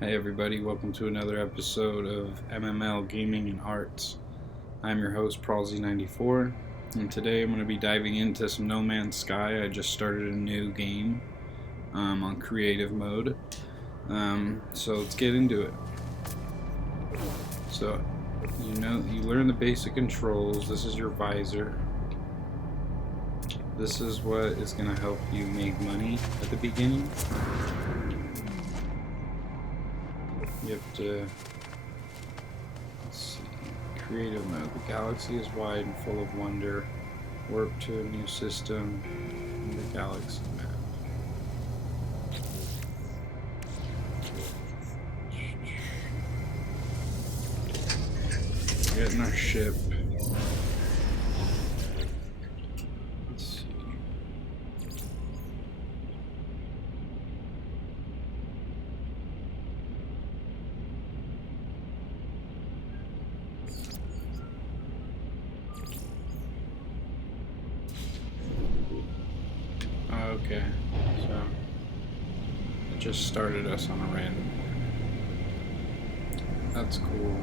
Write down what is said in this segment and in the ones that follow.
Hey everybody, welcome to another episode of MML Gaming and Arts. I'm your host, Prawlsy94, and today I'm going to be diving into some No Man's Sky. I just started a new game on creative mode, so let's get into it. So, you learn the basic controls. This is your visor. This is what is going to help you make money at the beginning. You have to, let's see, creative mode. The galaxy is wide and full of wonder. Warp to a new system in the galaxy map. We're getting our ship. Let's see. Okay, so it just started us on a random. That's cool.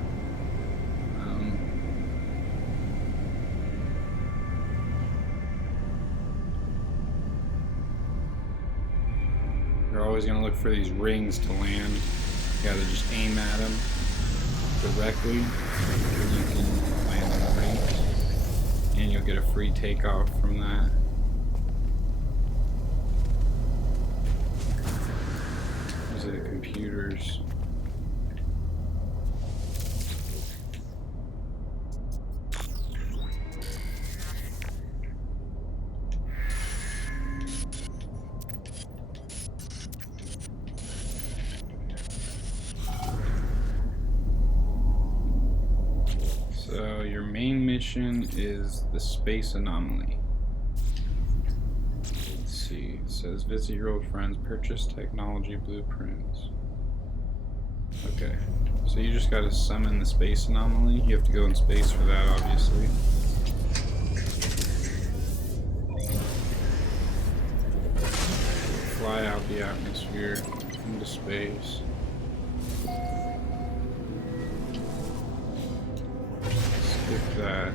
You're always going to look for these rings to land. You got to just aim at them directly, and you can land on the rings, and you'll get a free takeoff from that. These are the computers. So your main mission is the space anomaly. Let's see, it says visit your old friends, purchase technology blueprints. Okay, so you just gotta summon the space anomaly. You have to go in space for that, obviously. Fly out the atmosphere into space. Skip that.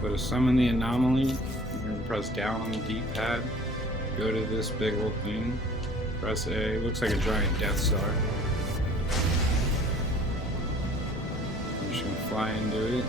So to summon the anomaly, you're going to press down on the D-pad, go to this big old thing, press A. It looks like a giant Death Star. I'm just going to fly into it.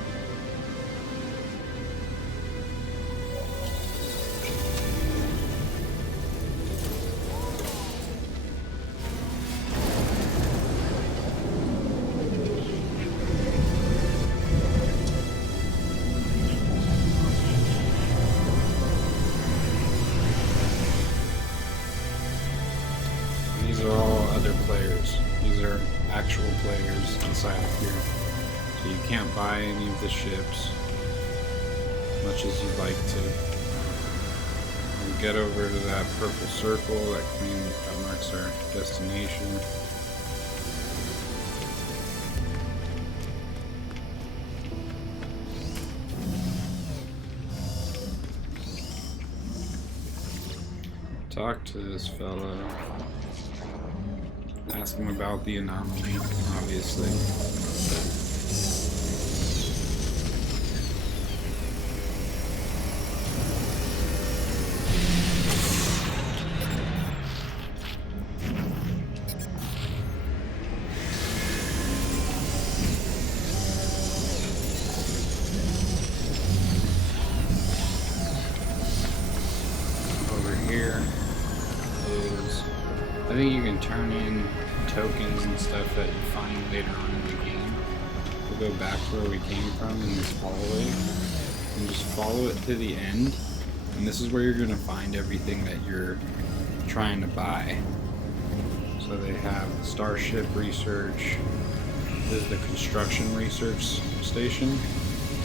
These are all other players. These are actual players inside of here. So you can't buy any of the ships, much as you'd like to. We'll get over to that purple circle that marks our destination. Talk to this fellow. Ask him about the anomaly, obviously. Over here is, I think you can turn in tokens and stuff that you find later on in the game. We'll go back to where we came from in this hallway and just follow it to the end, and this is where you're going to find everything that you're trying to buy. So they have Starship Research. This is the Construction Research Station.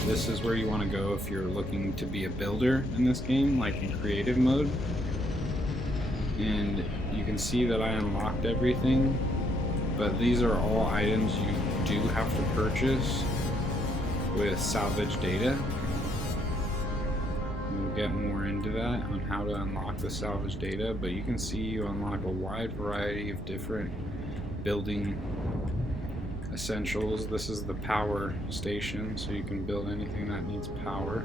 This is where you want to go if you're looking to be a builder in this game, like in creative mode. And you can see that I unlocked everything, but these are all items you do have to purchase with salvage data. get more into that on how to unlock the salvage data, but you can see you unlock a wide variety of different building essentials. This is the power station, so you can build anything that needs power.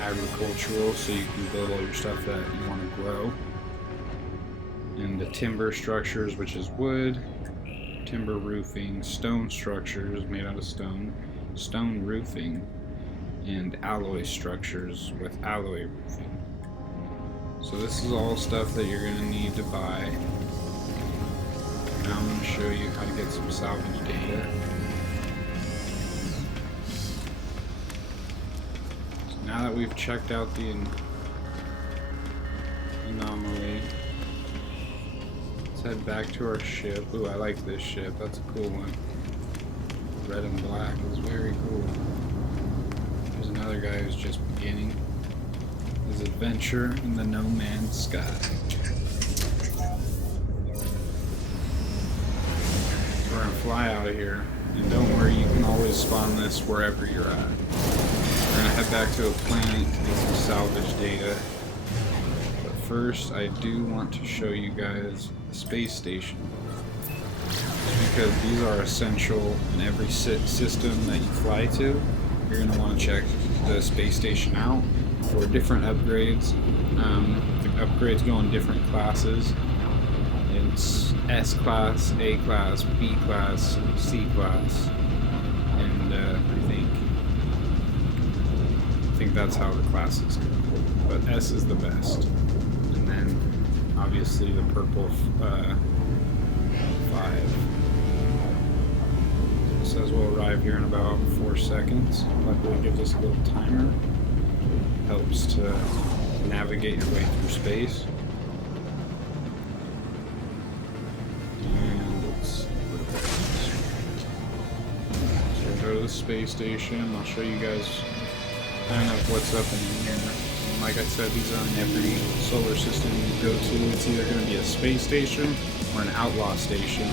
Agricultural, so you can build all your stuff that you want to grow. And the timber structures, which is wood, timber roofing, stone structures made out of stone, stone roofing, and alloy structures with alloy roofing. So this is all stuff that you're going to need to buy. Now I'm going to show you how to get some salvage data. So now that we've checked out the anomaly, let's head back to our ship. Ooh, I like this ship. That's a cool one. Red and black is very cool. There's another guy who's just beginning his adventure in the no man's sky. We're gonna fly out of here, and don't worry, you can always spawn this wherever you're at. We're gonna head back to a planet to get some salvage data. But first, I do want to show you guys the space station, because these are essential in every system that you fly to. You're going to want to check the space station out for different upgrades. The upgrades go in different classes. It's S class, A class, B class, C class, and I think that's how the classes go. But S is the best, and then obviously the purple 5. It says we'll arrive here in about 4 seconds. Luckily it gives us a little timer. Helps to navigate your way through space. And let's go to the space station. I'll show you guys kind of what's up in here. And like I said, these are in every solar system you go to. It's either going to be a space station or an outlaw station.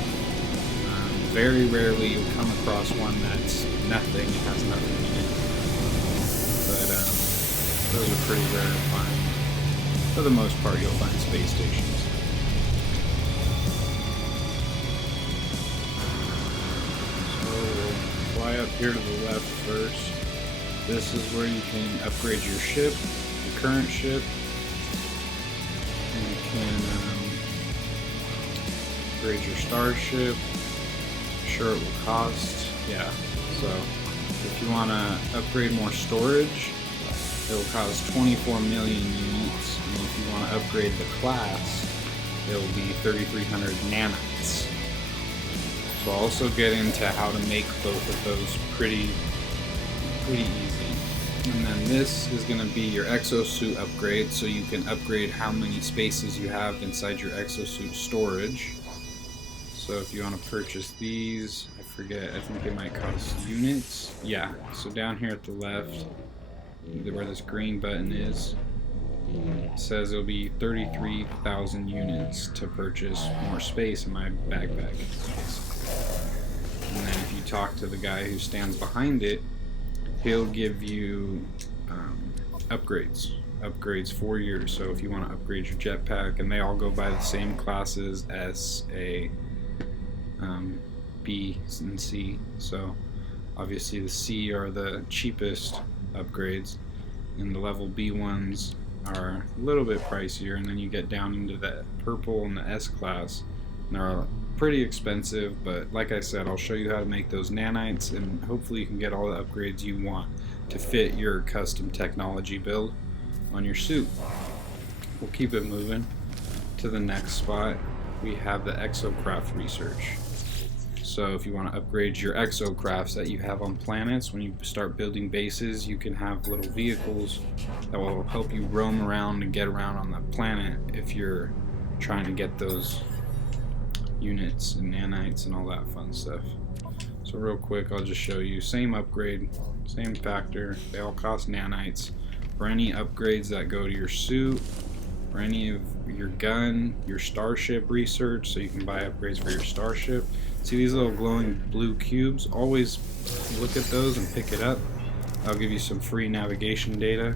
Very rarely you'll come across one that's nothing, it has nothing in it. But those are pretty rare to find. For the most part, you'll find space stations. So we'll fly up here to the left first. This is where you can upgrade your ship, your current ship. And you can upgrade your starship. Sure, it will cost. Yeah, so if you want to upgrade more storage, it will cost 24 million units. And if you want to upgrade the class, it will be 3,300 nanites. So I'll also get into how to make both of those pretty easy. And then this is going to be your exosuit upgrade, so you can upgrade how many spaces you have inside your exosuit storage. So if you want to purchase these, I forget, I think they might cost units. Yeah, so down here at the left, where this green button is, it says it'll be 33,000 units to purchase more space in my backpack. And then if you talk to the guy who stands behind it, he'll give you upgrades for yours. So if you want to upgrade your jetpack, and they all go by the same classes as a B and C, so obviously the C are the cheapest upgrades, and the level B ones are a little bit pricier, and then you get down into the purple and the S class, and they're pretty expensive, but like I said, I'll show you how to make those nanites, and hopefully you can get all the upgrades you want to fit your custom technology build on your suit. We'll keep it moving to the next spot. We have the exocraft research. So if you want to upgrade your exocrafts that you have on planets, when you start building bases, you can have little vehicles that will help you roam around and get around on the planet if you're trying to get those units and nanites and all that fun stuff. So real quick, I'll just show you, same upgrade, same factor, they all cost nanites. For any upgrades that go to your suit, for any of your gun, your starship research, so you can buy upgrades for your starship. See these little glowing blue cubes? Always look at those and pick it up. I'll give you some free navigation data.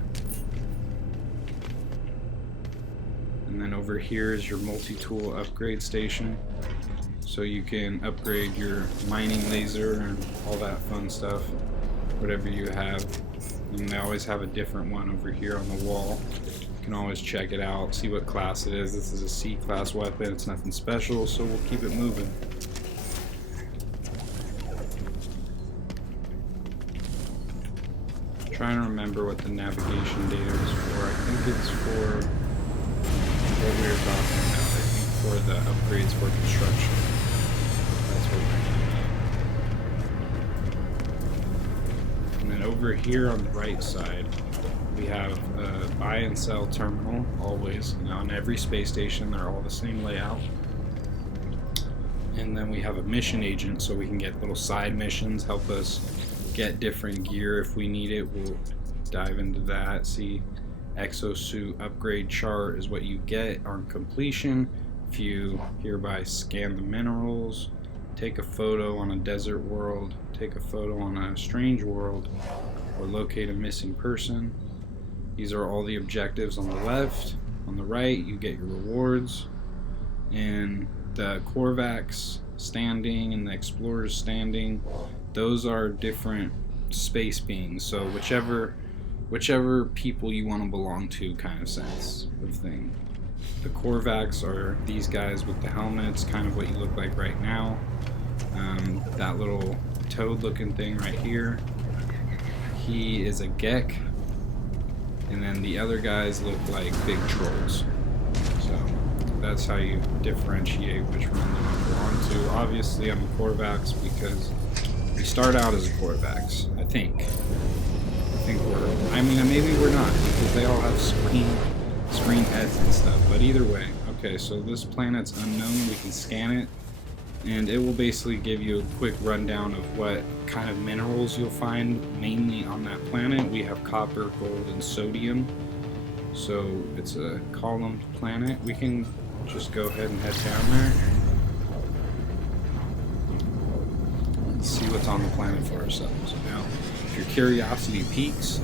And then over here is your multi-tool upgrade station. So you can upgrade your mining laser and all that fun stuff, whatever you have. And they always have a different one over here on the wall. You can always check it out, see what class it is. This is a C class weapon, it's nothing special, so we'll keep it moving. I'm trying to remember what the navigation data is for. I think it's for what we were talking about. I think for the upgrades for construction. That's what we're doing. And then over here on the right side, we have a buy and sell terminal, always. And on every space station, they're all the same layout. And then we have a mission agent, so we can get little side missions, help us get different gear if we need it. We'll dive into that. See, exosuit upgrade chart is what you get on completion if you hereby scan the minerals, take a photo on a desert world, take a photo on a strange world, or locate a missing person. These are all the objectives on the left. On the right, you get your rewards. And the Korvax standing and the Explorers standing, those are different space beings. So whichever people you want to belong to, kind of sense of thing. The Korvax are these guys with the helmets, kind of what you look like right now. That little toad looking thing right here, he is a Gek. And then the other guys look like big trolls. So that's how you differentiate which one you belong to. Obviously I'm a Korvax because we start out as a Korvax, I think we're, I mean maybe we're not, because they all have screen heads and stuff, but either way. Okay, so this planet's unknown, we can scan it, and it will basically give you a quick rundown of what kind of minerals you'll find mainly on that planet. We have copper, gold, and sodium, so it's a column planet. We can just go ahead and head down there and see what's on the planet for ourselves. Now, if your curiosity piques,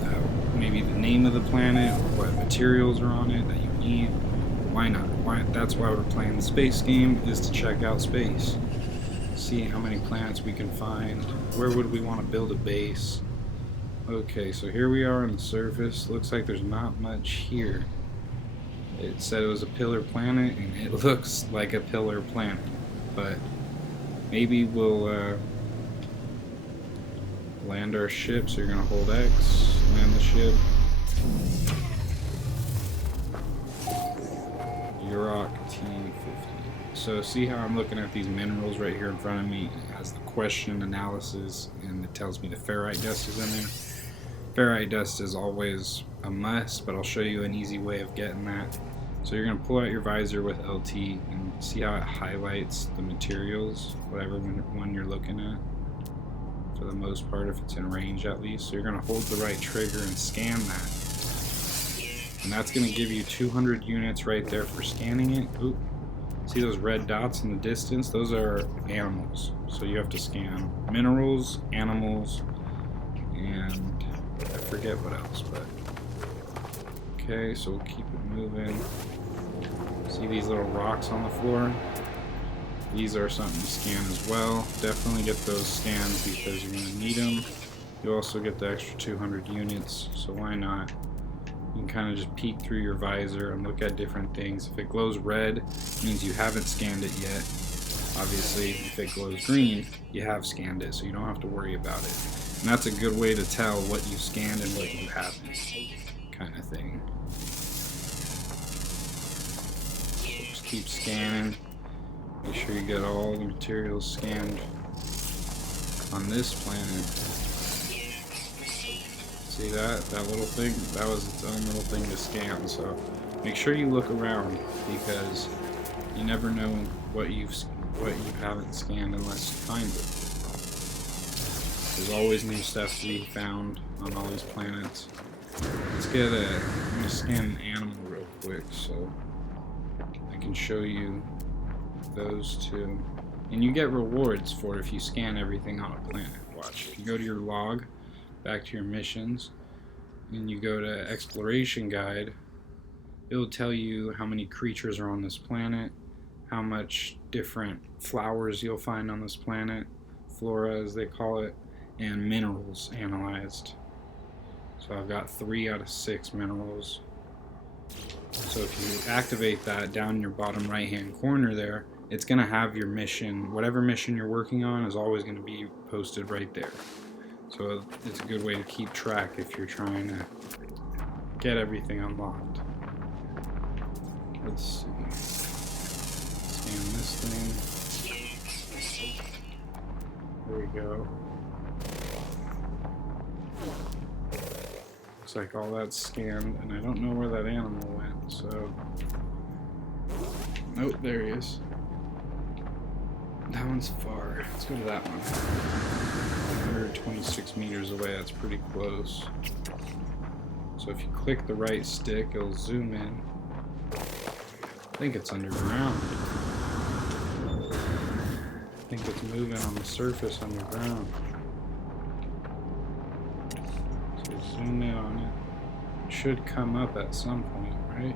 maybe the name of the planet, or what materials are on it that you need, why not? That's why we're playing the space game, is to check out space. See how many planets we can find. Where would we want to build a base? Okay, so here we are on the surface. Looks like there's not much here. It said it was a pillar planet, and it looks like a pillar planet. But maybe we'll land our ship. So you're going to hold X, land the ship. Yurok T50. So see how I'm looking at these minerals right here in front of me? It has the question analysis, and it tells me the ferrite dust is in there. Ferrite dust is always a must, but I'll show you an easy way of getting that. So you're going to pull out your visor with LT and see how it highlights the materials, whatever one you're looking at, for the most part, if it's in range at least. So you're going to hold the right trigger and scan that. And that's going to give you 200 units right there for scanning it. Oop. See those red dots in the distance? Those are animals. So you have to scan minerals, animals, and I forget what else, but okay, so we'll keep it moving. See these little rocks on the floor? These are something to scan as well. Definitely get those scans because you're going to need them. You also get the extra 200 units, so why not? You can kind of just peek through your visor and look at different things. If it glows red, it means you haven't scanned it yet. Obviously, if it glows green, you have scanned it, so you don't have to worry about it. And that's a good way to tell what you scanned and what you haven't, kind of thing. So just keep scanning. Make sure you get all the materials scanned on this planet. See that little thing? That was its own little thing to scan. So make sure you look around, because you never know what you haven't scanned unless you find it. There's always new stuff to be found on all these planets. Let's get I'm gonna scan an animal real quick so I can show you those two. And you get rewards for if you scan everything on a planet. Watch. If you go to your log, back to your missions, and you go to Exploration Guide, it'll tell you how many creatures are on this planet, how much different flowers you'll find on this planet, flora as they call it, and minerals analyzed. So I've got 3 out of 6 minerals. So if you activate that down in your bottom right hand corner there, it's going to have your mission, whatever mission you're working on is always going to be posted right there. So it's a good way to keep track if you're trying to get everything unlocked. Let's see. Scan this thing. There we go. Looks like all that's scanned, and I don't know where that animal went, so... Nope, there he is. That one's far. Let's go to that one. 126 meters away, that's pretty close. So if you click the right stick, it'll zoom in. I think it's underground. I think it's moving on the surface underground. So zoom in on it. It should come up at some point, right?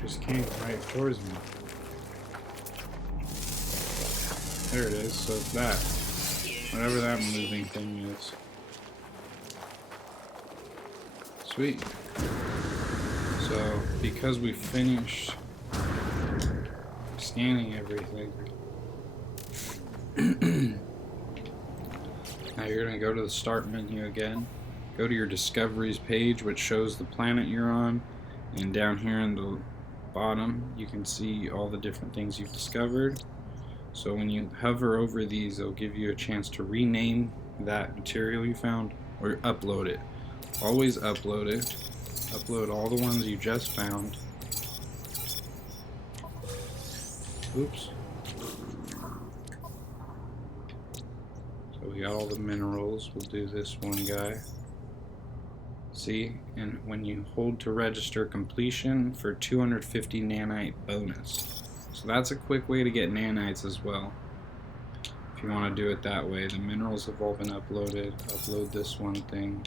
Just came right towards me. There it is, so it's that. Whatever that moving thing is. Sweet. So, because we finished scanning everything, now you're going to go to the start menu again. Go to your discoveries page, which shows the planet you're on, and down here in the bottom you can see all the different things you've discovered. So when you hover over these, it'll give you a chance to rename that material you found or upload it. Always upload it. Upload all the ones you just found. Oops. So we got all the minerals. We'll do this one guy. See, and when you hold to register completion for 250 nanite bonus. So that's a quick way to get nanites as well. If you want to do it that way, the minerals have all been uploaded. Upload this one thing.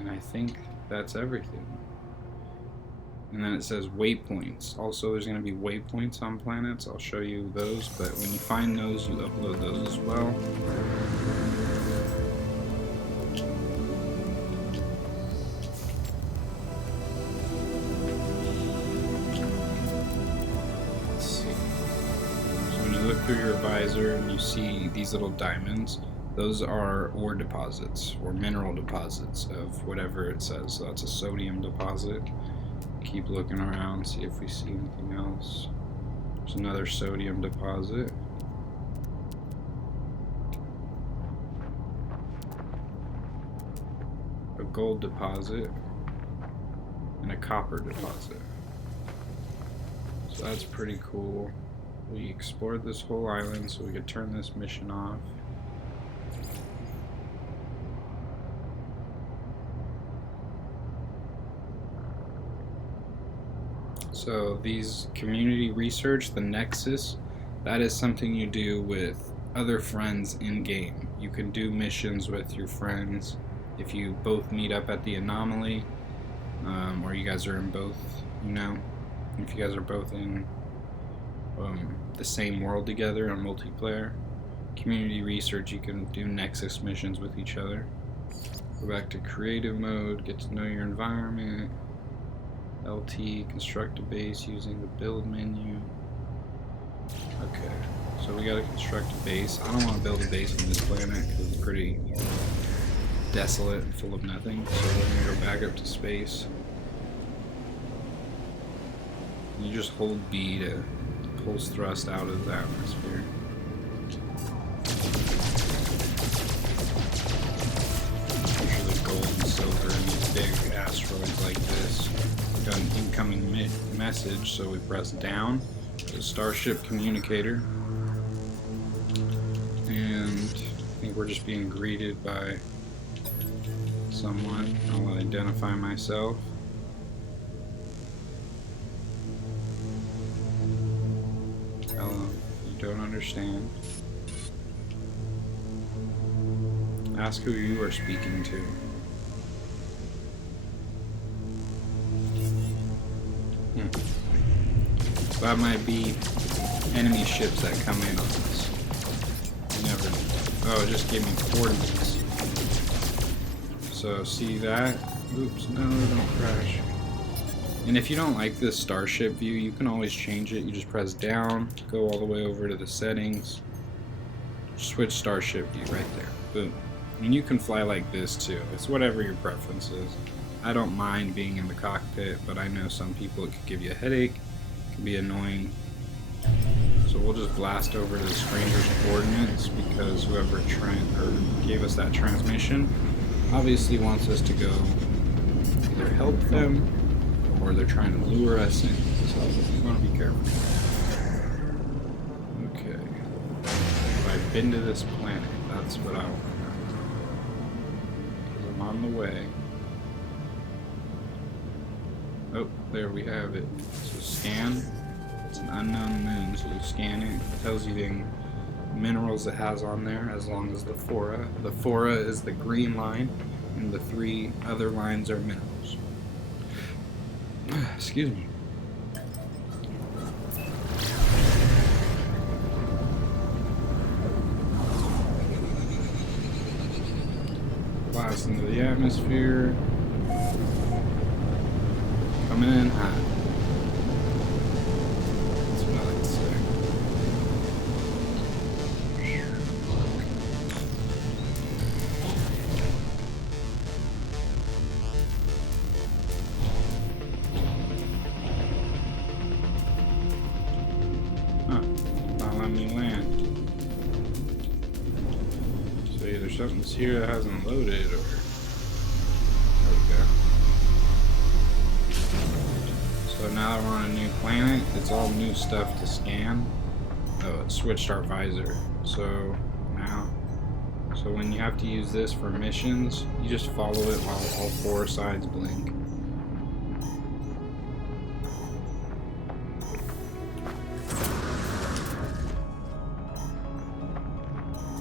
And I think that's everything. And then it says waypoints. Also, there's going to be waypoints on planets. I'll show you those, but when you find those, you upload those as well. Look through your visor and you see these little diamonds. Those are ore deposits or mineral deposits of whatever it says. So that's a sodium deposit. Keep looking around, see if we see anything else. There's another sodium deposit. A gold deposit and a copper deposit. So that's pretty cool. We explored this whole island so we could turn this mission off. So these community research, the Nexus, that is something you do with other friends in game. You can do missions with your friends if you both meet up at the anomaly, or you guys are in both, you know, if you guys are both in the same world together on multiplayer. Community research, you can do Nexus missions with each other. Go back to creative mode, get to know your environment. LT, construct a base using the build menu. Okay, so we gotta construct a base. I don't want to build a base on this planet because it's pretty desolate and full of nothing. So we're gonna go back up to space. You just hold B to pulse thrust out of the atmosphere. Usually the gold and silver in these big asteroids like this. We've got an incoming message, so we press down. The Starship communicator. And I think we're just being greeted by someone. I'll identify myself. don't understand. Ask who you are speaking to. So that might be enemy ships that come in on us. You never know. Oh, it just gave me coordinates. So see that? Oops, no, don't crash. And if you don't like this starship view, you can always change it. You just press down, go all the way over to the settings, switch starship view right there. Boom. And you can fly like this too. It's whatever your preference is. I don't mind being in the cockpit, but I know some people it could give you a headache. It can be annoying. So we'll just blast over to the stranger's coordinates because whoever gave us that transmission obviously wants us to go either help them or they're trying to lure us in. So we want to be careful. Okay. If I've been to this planet, that's what I want to know. Because I'm on the way. Oh, there we have it. So scan. It's an unknown moon, so you scan it. It tells you the minerals it has on there, as long as the fora. The fora is the green line, and the 3 other lines are minerals. Excuse me. Blast into the atmosphere. Coming in hot. That's what I like to say. Huh. Not letting me land. So either something's here that hasn't loaded or... There we go. So now that we're on a new planet, it's all new stuff to scan. Oh, it switched our visor. So now, when you have to use this for missions, you just follow it while all 4 sides blink.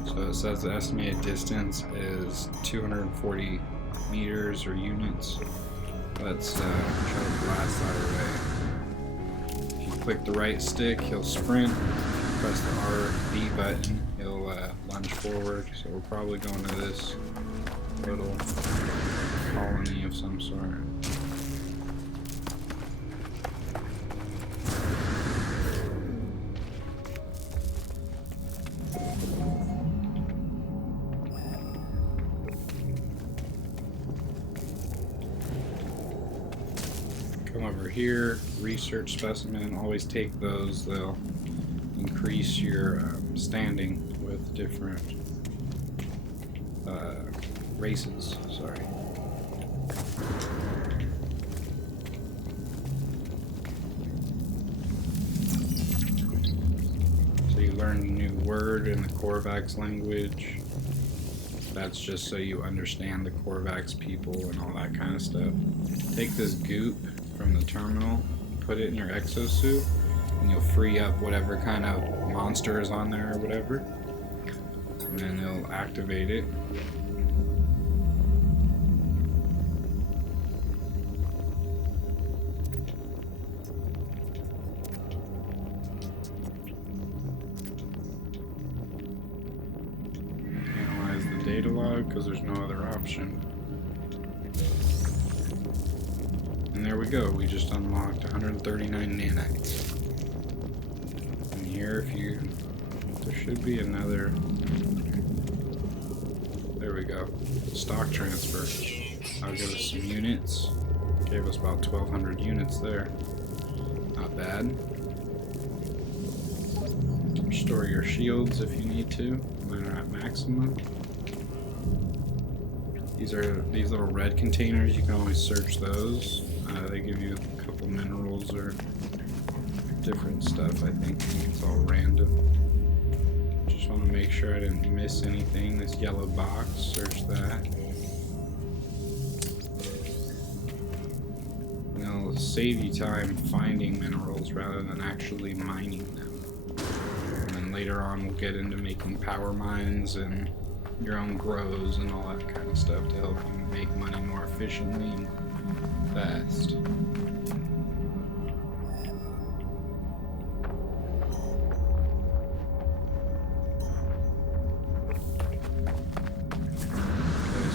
So it says the estimated distance is 240 meters or units. Let's try to blast that away. If you click the right stick, he'll sprint. Press the RB button, he'll lunge forward. So we're probably going to this little colony of some sort. Come over here, research specimen, always take those, they'll increase your standing with different races, sorry. So you learn a new word in the Korvax language. That's just so you understand the Korvax people and all that kind of stuff. Take this goop from the terminal, put it in your exosuit, and you'll free up whatever kind of monster is on there or whatever. And then it'll activate it. Analyze the data log because there's no other option. And there we go, we just unlocked 139 nanites. And here, there should be another, there we go, stock transfer. I'll give us some units, gave us about 1,200 units there, not bad. Restore your shields if you need to, when they're at maximum. These little red containers, you can always search those. They give you a couple minerals or different stuff, I think. It's all random. Just want to make sure I didn't miss anything. This yellow box, search that. And it'll save you time finding minerals rather than actually mining them. And then later on we'll get into making power mines and your own grows and all that kind of stuff to help you make money more efficiently and fast. Okay,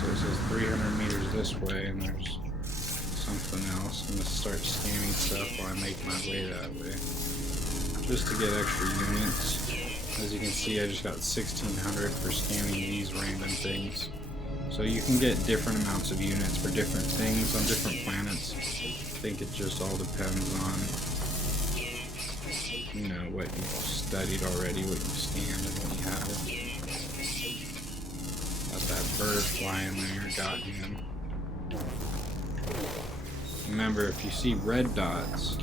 so it says 300 meters this way, and there's something else. I'm gonna start scanning stuff while I make my way that way, just to get extra units. As you can see, I just got 1600 for scanning these random things. So you can get different amounts of units for different things on different planets. I think it just all depends on, you know, what you've studied already, what you've scanned, and what you have. Got that bird flying there, got him. Remember, if you see red dots,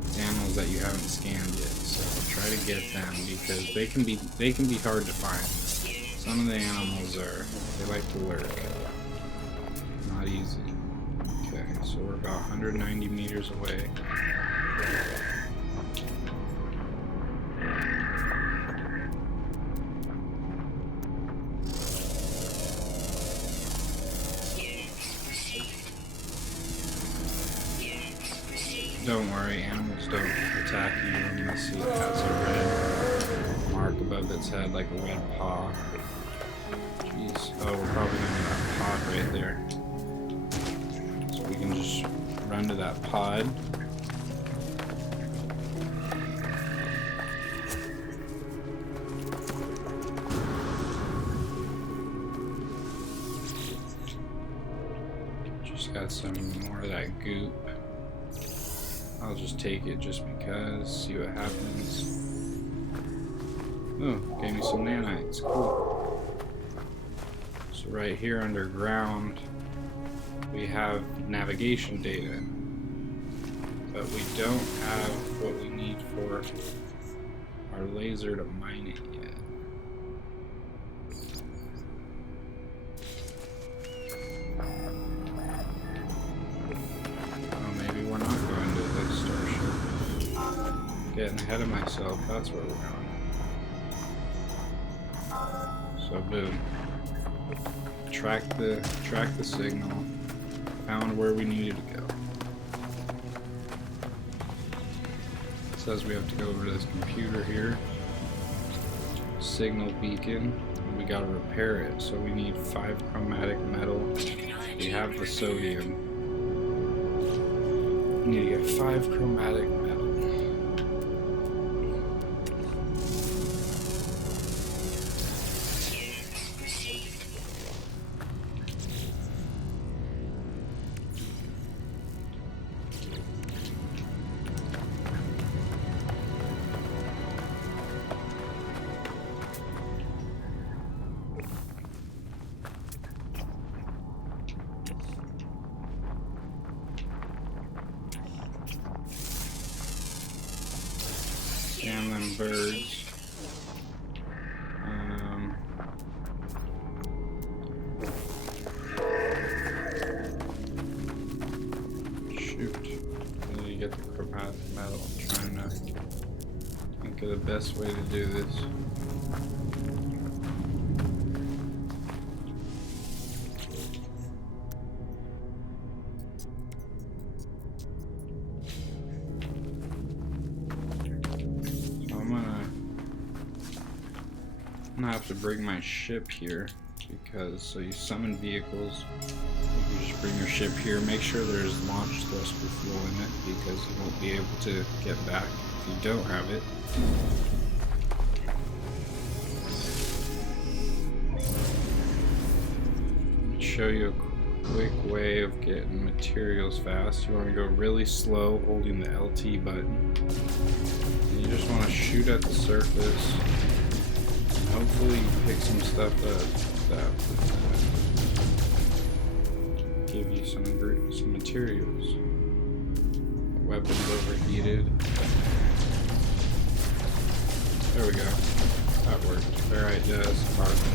it's animals that you haven't scanned yet. So try to get them because they can be hard to find. Some of the animals they like to lurk. Not easy. Okay, so we're about 190 meters away. Don't worry, animals don't attack you unless it has a red mark above its head, like a red paw. Jeez. Oh, we're probably going to that pod right there. So we can just run to that pod. Just got some more of that goop. I'll just take it just because, see what happens. Oh, gave me some nanites, cool. So right here underground, we have navigation data, but we don't have what we need for our laser to mine it yet. Getting ahead of myself, that's where we're going. So boom. Track the signal. Found where we needed to go. It says we have to go over to this computer here. Signal beacon. And we gotta repair it. So we need 5 chromatic metal. We have the sodium. We need to get 5 chromatic metal. Scan them birds. Shoot. I need to get the chromatic metal. I'm trying to think of the best way to do this. I'm gonna have to bring my ship here because so you summon vehicles, you just bring your ship here, make sure there's launch thruster fuel in it because you won't be able to get back if you don't have it. I'll show you a quick way of getting materials fast. You want to go really slow holding the LT button and you just want to shoot at the surface. Hopefully you pick some stuff up that would give you some materials. Weapons overheated. There we go. That worked. Ferrite dust, carbon.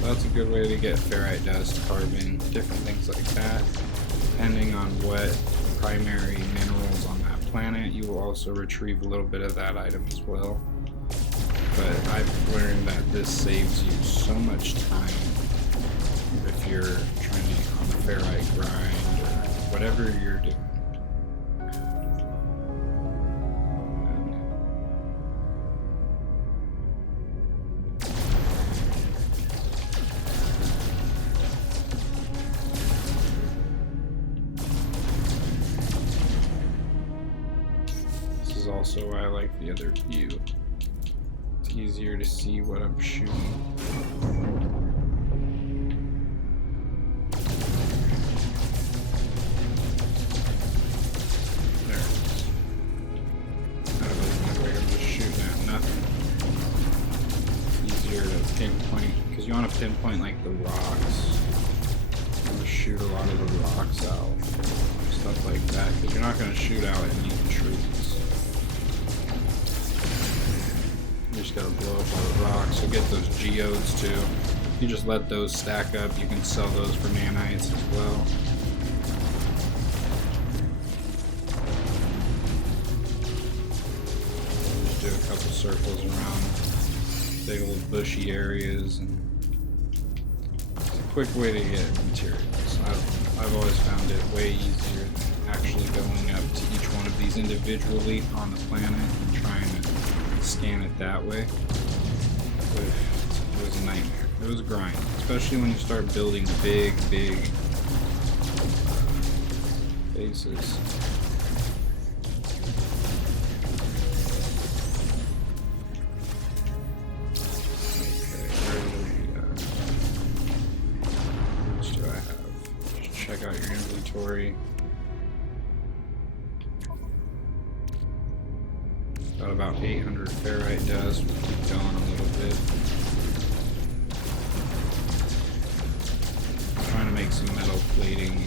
So that's a good way to get ferrite dust, carbon, different things like that. Depending on what primary minerals on that planet, you will also retrieve a little bit of that item as well. but I've learned that this saves you so much time if you're trying to on a ferrite grind or whatever you're doing. This is also why I like the other view. It's easier to see what I'm shooting. You want to pinpoint like the rocks. You want to shoot a lot of the rocks out, stuff like that, because you're not going to shoot out any trees. You just got to blow up all the rocks. You'll get those geodes too. You just let those stack up. You can sell those for nanites as well. Just do a couple circles around big old bushy areas, and quick way to get materials. I've always found it way easier than actually going up to each one of these individually on the planet and trying to scan it that way. It was a nightmare. It was a grind, especially when you start building big bases. Check out your inventory. Got about 800 ferrite dust. We'll keep going a little bit. I'm trying to make some metal plating.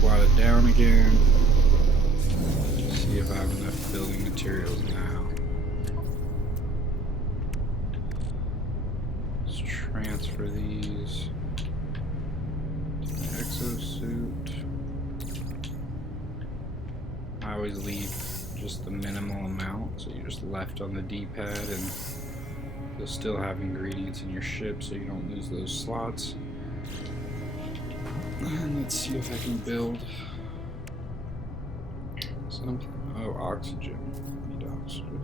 Plot it down again. See if I have enough building materials now. Let's transfer these to the exosuit. I always leave just the minimal amount, so you're just left on the D-pad, and you'll still have ingredients in your ship, so you don't lose those slots. And let's see if I can build something. Oh, oxygen. I need oxygen.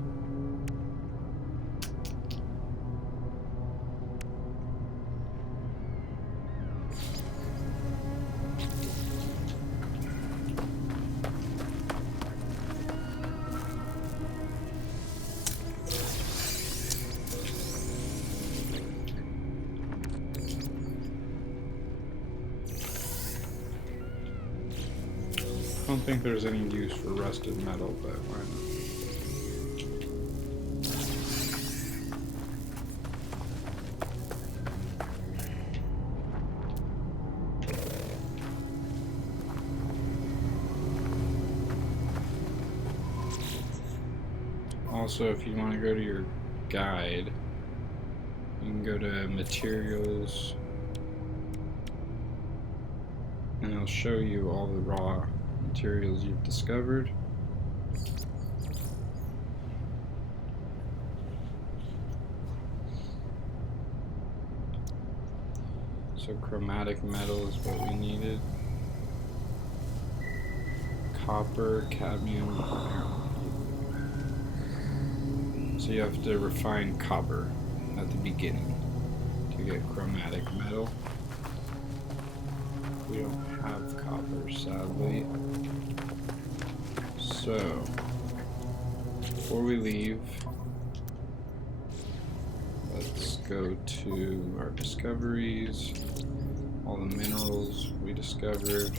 I don't think there's any use for rusted metal, but why not? Also, if you want to go to your guide, you can go to materials, and it'll show you all the raw materials you've discovered. So chromatic metal is what we needed. Copper, cadmium, iron. So you have to refine copper at the beginning to get chromatic metal. We don't have copper, sadly. So, before we leave, go to our discoveries, all the minerals we discovered.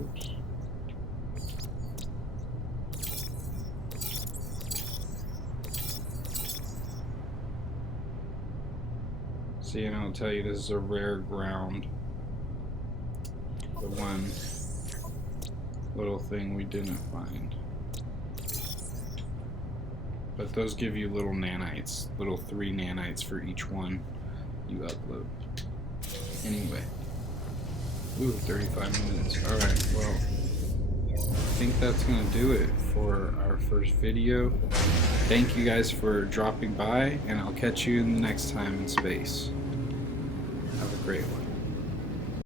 Oops. See, and I'll tell you, this is a rare ground. The one little thing we didn't find. But those give you little nanites, little 3 nanites for each one you upload. Anyway. Ooh, 35 minutes. Alright, well, I think that's going to do it for our first video. Thank you guys for dropping by, and I'll catch you in the next time in space. Have a great one.